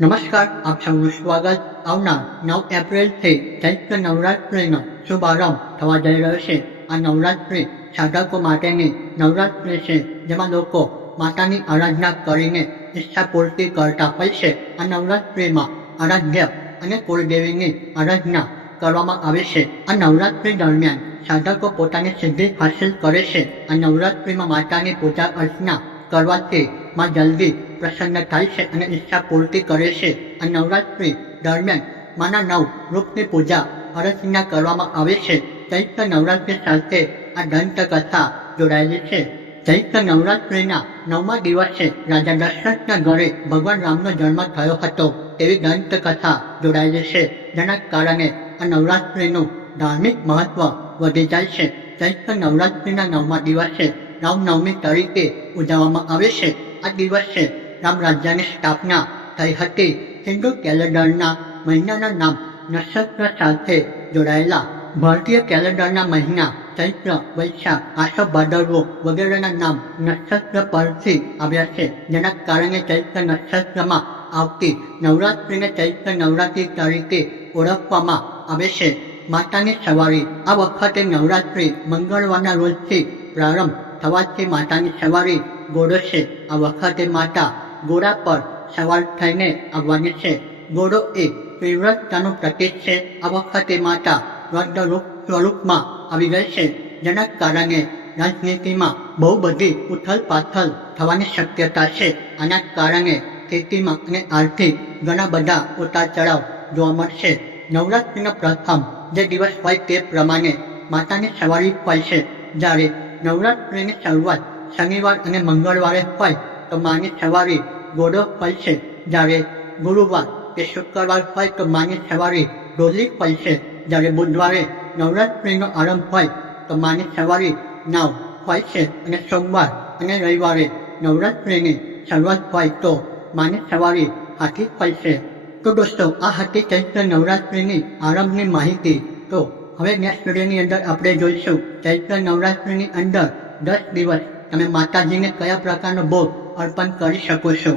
નમસ્કાર, આપ સૌનું સ્વાગત આવનાર 9 એપ્રિલથી ચૈત્ર નવરાત્રિનો શુભારંભ થવા જઈ રહ્યો છે. આ નવરાત્રિ સાધકો માટેની નવરાત્રિ છે, જેમાં લોકો માતાની આરાધના કરીને ઈચ્છા પૂર્તિ કરતા હોય છે. આ નવરાત્રિમાં આરાધ્ય અને કુળદેવીની આરાધના કરવામાં આવે છે. આ નવરાત્રિ દરમિયાન સાધકો પોતાની સિદ્ધિ હાંસલ કરે છે. આ નવરાત્રિમાં માતાની પૂજા અર્ચના કરવાથી માં જલ્દી પ્રસન્ન થાય છે અને ઈચ્છા પૂર્તિ કરે છે. આ નવરાત્રિ દરમિયાન માના 9 રૂપની પૂજા અર્ચના કરવામાં આવે છે. ચૈત્ર નવરાત્રિ સાથે આ દંતકથા જોડાયેલી છે. ચૈત્ર નવરાત્રિના 9મા દિવસે રાજા દશરથના ઘરે ભગવાન રામનો જન્મ થયો હતો તેવી દંતકથા જોડાયેલી છે, જેના કારણે આ નવરાત્રિનું ધાર્મિક મહત્વ વધી જાય છે. ચૈત્ર નવરાત્રિના 9મા દિવસે રામનવમી તરીકે ઉજવવામાં આવે છે. આ દિવસે રામ રાજ્યની સ્થાપના થઈ હતી. હિન્દુ કેલેન્ડરના મહિનાના નામ નક્ષત્ર સાથે જોડાયેલા ભારતીય કેલેન્ડરના મહિના ચૈત્ર, વૈશાખ, આસો, ભાદરવો વગેરેના નામ નક્ષત્ર પરથી આવ્યા છે, જેના કારણે ચૈત્ર નક્ષત્રમાં આવતી નવરાત્રિને ચૈત્ર નવરાત્રિ તરીકે ઓળખવામાં આવે છે. માતાની સવારી આ વખતે નવરાત્રિ મંગળવારના રોજથી પ્રારંભ થવાથી માતાની સવારી ઘોડો છે. આ વખતે માતા ઘોડા પર સવાર થઈને આવવાની છે. ઘોડો એ તીવ્રતાનું પ્રતીક છે. આ વખતે માતા રૌદ્ર સ્વરૂપમાં આવી ગઈ છે, જેના કારણે રાજનીતિમાં બહુ બધી ઉથલ-પાથલ થવાની શક્યતા છે. આના કારણે ખેતીમાં અને આર્થિક ઘણા બધા ઉતાર ચઢાવ જોવા મળશે. નવરાત્રિનો પ્રથમ જે દિવસ હોય તે પ્રમાણે માતાની સવારી હોય છે. જ્યારે નવરાત્રિની શરૂઆત શનિવાર અને મંગળવારે હોય તો માની સવારી ઘોડો હોય છે. જ્યારે ગુરુવાર કે શુક્રવાર હોય તો માની સવારી ડોલી હોય છે. જ્યારે બુધવારે નવરાત્રિનો આરંભ હોય તો માની સવારી નાવ હોય છે અને સોમવાર અને રવિવારે નવરાત્રિની શરૂઆત હોય તો માની સવારી હાથી હોય છે. તો દોસ્તો, આ હતી ચૈત્ર નવરાત્રિની આરંભની માહિતી. તો હવે નેક્સ્ટ વિડીયોની અંદર આપણે જોઈશું ચૈત્ર નવરાત્રિની અંદર 10 દિવસ તમે માતાજીને કયા પ્રકારનો ભોગ અર્પણ કરી શકો છો.